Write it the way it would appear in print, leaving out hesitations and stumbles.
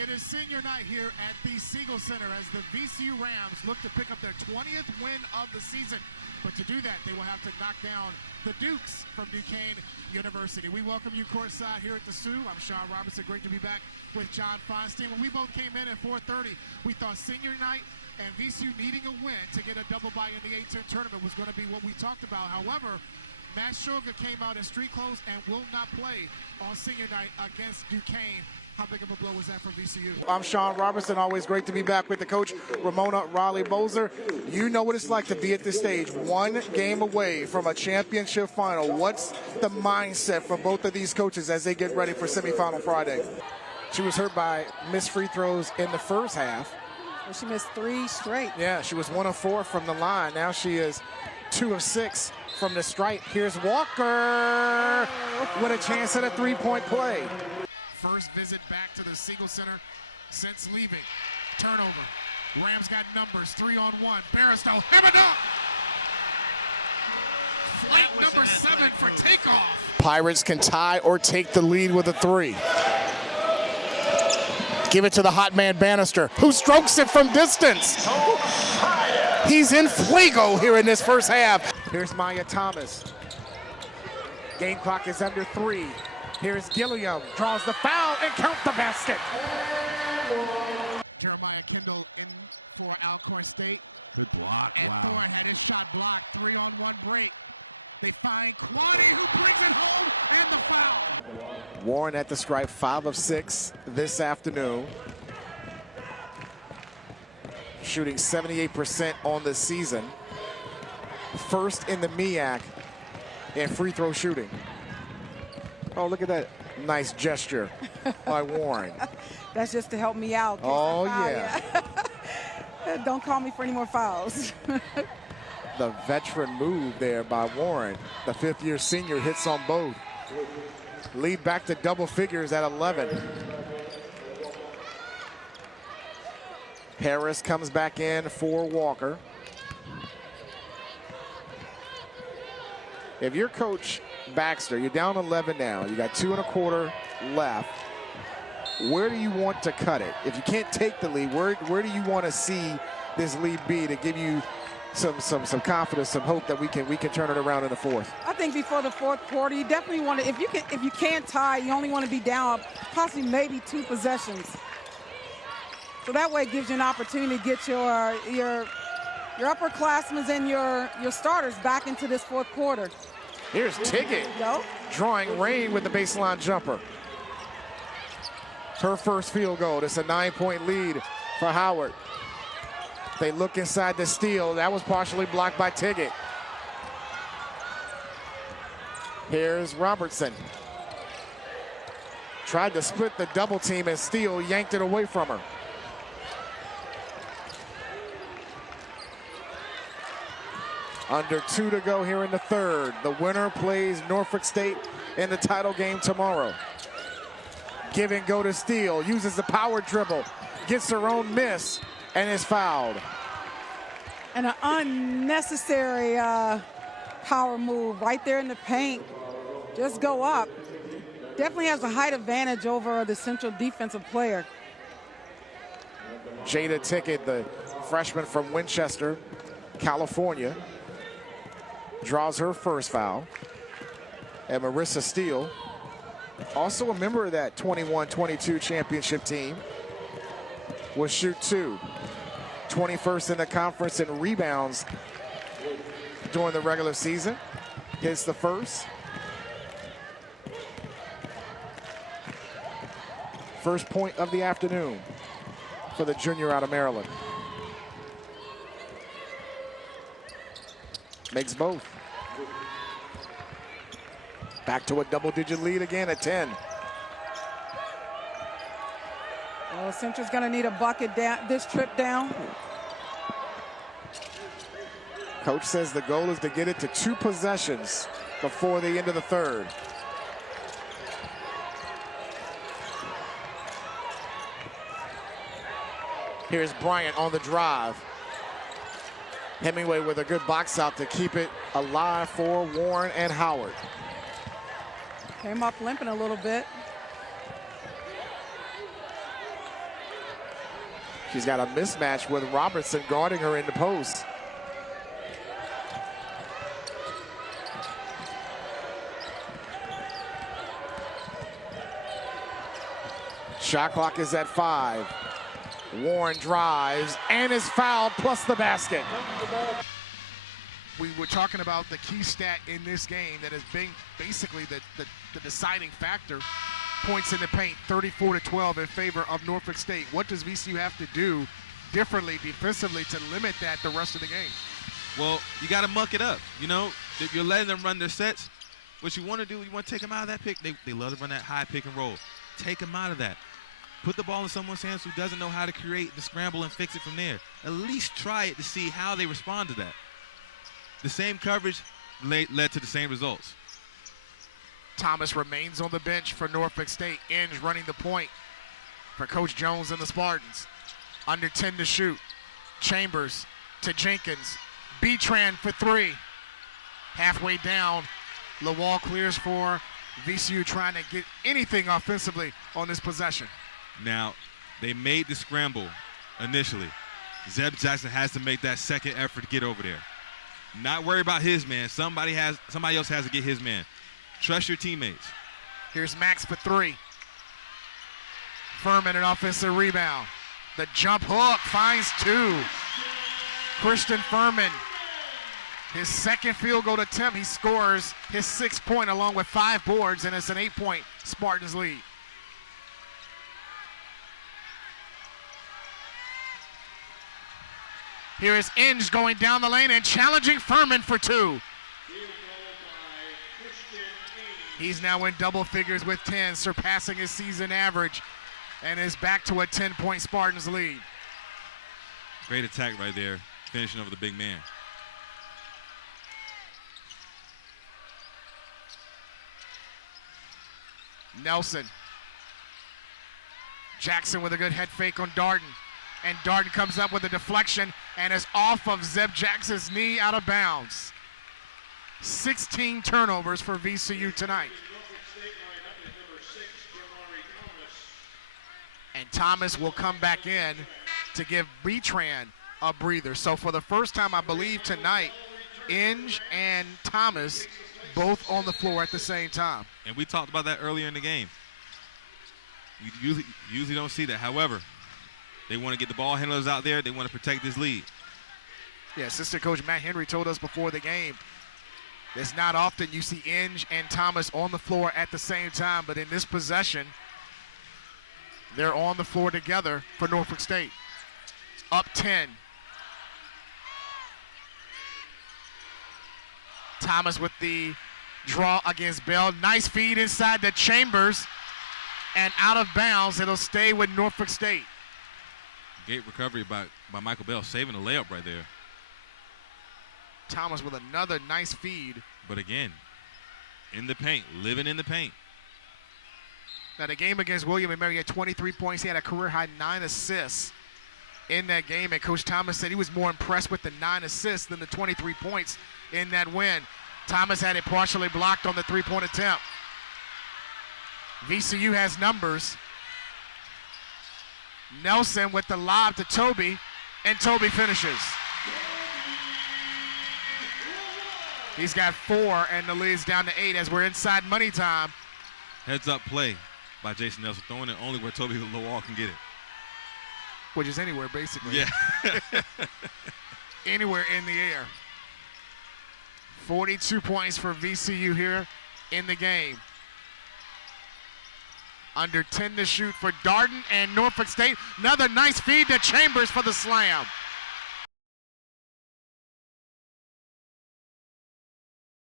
It is senior night here at the Siegel Center as the VCU Rams look to pick up their 20th win of the season. But to do that, they will have to knock down the Dukes from Duquesne University. We welcome you courtside here at the Sioux. I'm Sean Robertson. Great to be back with John Feinstein. When we both came in at 4:30, we thought senior night and VCU needing a win to get a double bye in the A-10 tournament was going to be what we talked about. However, Matt Shoga came out in street clothes and will not play on senior night against Duquesne. How big of a blow was that for VCU? I'm Sean Robertson. Always great to be back with the coach, Ramona Raleigh-Bozer. You know what it's like to be at this stage, one game away from a championship final. What's the mindset for both of these coaches as they get ready for semifinal Friday? She was hurt by missed free throws in the first half. Well, she missed 3 straight. Yeah, she was 1 of 4 from the line. Now she is 2 of 6 from the stripe. Here's Walker with a chance at a three-point play. First visit back to the Siegel Center since leaving. Turnover. Rams got numbers. 3-on-1. Barristow. Hamada! Flight number 7 for takeoff. Pirates can tie or take the lead with a 3. Give it to the hot man Bannister, who strokes it from distance. He's in fuego here in this first half. Here's Maya Thomas. Game clock is under 3. Here's Gilliam, draws the foul and count the basket. Jeremiah Kendall in for Alcorn State. Good block, and wow. Thorne had his shot blocked. 3-on-1 break. They find Quaddy, who brings it home, and the foul. Warren at the stripe, 5 of 6 this afternoon. Shooting 78% on the season. First in the MEAC in free throw shooting. Oh, look at that nice gesture by Warren. That's just to help me out. Oh, yeah. Don't call me for any more fouls. The veteran move there by Warren. The 5th-year senior hits on both. Lead back to double figures at 11. Harris comes back in for Walker. If you're Coach Baxter, you're down 11 now. You got 2 1/4 left. Where do you want to cut it? If you can't take the lead, where do you want to see this lead be to give you some confidence, some hope that we can turn it around in the 4th? I think before the 4th quarter, you definitely want to. If you can't tie, you only want to be down possibly maybe 2 possessions. So that way it gives you an opportunity to get your upperclassmen and your starters back into this 4th quarter. Here's Tiggett drawing rain with the baseline jumper. Her first field goal. It's a 9-point lead for Howard. They look inside the steal. That was partially blocked by Tiggett. Here's Robertson. Tried to split the double team and steal, yanked it away from her. Under 2 to go here in the 3rd. The winner plays Norfolk State in the title game tomorrow. Give and go to steal, uses the power dribble, gets her own miss, and is fouled. And an unnecessary power move right there in the paint. Just go up. Definitely has a height advantage over the central defensive player. Jada Tiggett, the freshman from Winchester, California, draws her first foul. And Marissa Steele, also a member of that 21-22 championship team, will shoot 2. 21st in the conference in rebounds during the regular season. Hits the first. First point of the afternoon for the junior out of Maryland. Makes both. Back to a double-digit lead again at 10. Well, Central's going to need a bucket down this trip down. Coach says the goal is to get it to 2 possessions before the end of the 3rd. Here's Bryant on the drive. Hemingway with a good box out to keep it alive for Warren and Howard. Came up limping a little bit. She's got a mismatch with Robertson guarding her in the post. Shot clock is at 5. Warren drives and is fouled, plus the basket. We were talking about the key stat in this game that has been basically the deciding factor. Points in the paint, 34-12 in favor of Norfolk State. What does VCU have to do differently defensively to limit that the rest of the game? Well, you got to muck it up. You know, if you're letting them run their sets, what you want to do, you want to take them out of that pick. They love to run that high pick and roll. Take them out of that. Put the ball in someone's hands who doesn't know how to create the scramble and fix it from there. At least try it to see how they respond to that. The same coverage led to the same results. Thomas remains on the bench for Norfolk State. Inge running the point for Coach Jones and the Spartans. Under 10 to shoot. Chambers to Jenkins. Betran for 3. Halfway down. Lawal clears for VCU, trying to get anything offensively on this possession. Now, they made the scramble initially. Zeb Jackson has to make that second effort to get over there. Not worry about his man. Somebody else has to get his man. Trust your teammates. Here's Max for 3. Furman, an offensive rebound. The jump hook finds 2. Christian Furman, his second field goal attempt. He scores his 6th point along with 5 boards, and it's an 8-point Spartans lead. Here is Inge going down the lane and challenging Furman for 2. He's now in double figures with 10, surpassing his season average, and is back to a 10-point Spartans lead. Great attack right there, finishing over the big man. Nelson. Jackson with a good head fake on Darden. And Darden comes up with a deflection and is off of Zeb Jackson's knee, out of bounds. 16 turnovers for VCU tonight. And Thomas will come back in to give Betran a breather. So for the first time, I believe tonight, Inge and Thomas both on the floor at the same time. And we talked about that earlier in the game. You usually don't see that. However, they want to get the ball handlers out there. They want to protect this lead. Yeah, assistant coach Matt Henry told us before the game, it's not often you see Inge and Thomas on the floor at the same time, but in this possession, they're on the floor together for Norfolk State. Up 10. Thomas with the draw against Bell. Nice feed inside the Chambers, and out of bounds. It'll stay with Norfolk State. Great recovery by Michael Bell, saving a layup right there. Thomas with another nice feed. But again, in the paint, living in the paint. Now the game against William & Mary, had 23 points. He had a career-high 9 assists in that game, and Coach Thomas said he was more impressed with the 9 assists than the 23 points in that win. Thomas had it partially blocked on the 3-point attempt. VCU has numbers. Nelson with the lob to Toby, and Toby finishes. He's got 4, and the lead's down to 8 as we're inside money time. Heads-up play by Jason Nelson, throwing it only where Toby Lawal can get it. Which is anywhere, basically. Yeah. Anywhere in the air. 42 points for VCU here in the game. Under 10 to shoot for Darden and Norfolk State. Another nice feed to Chambers for the slam.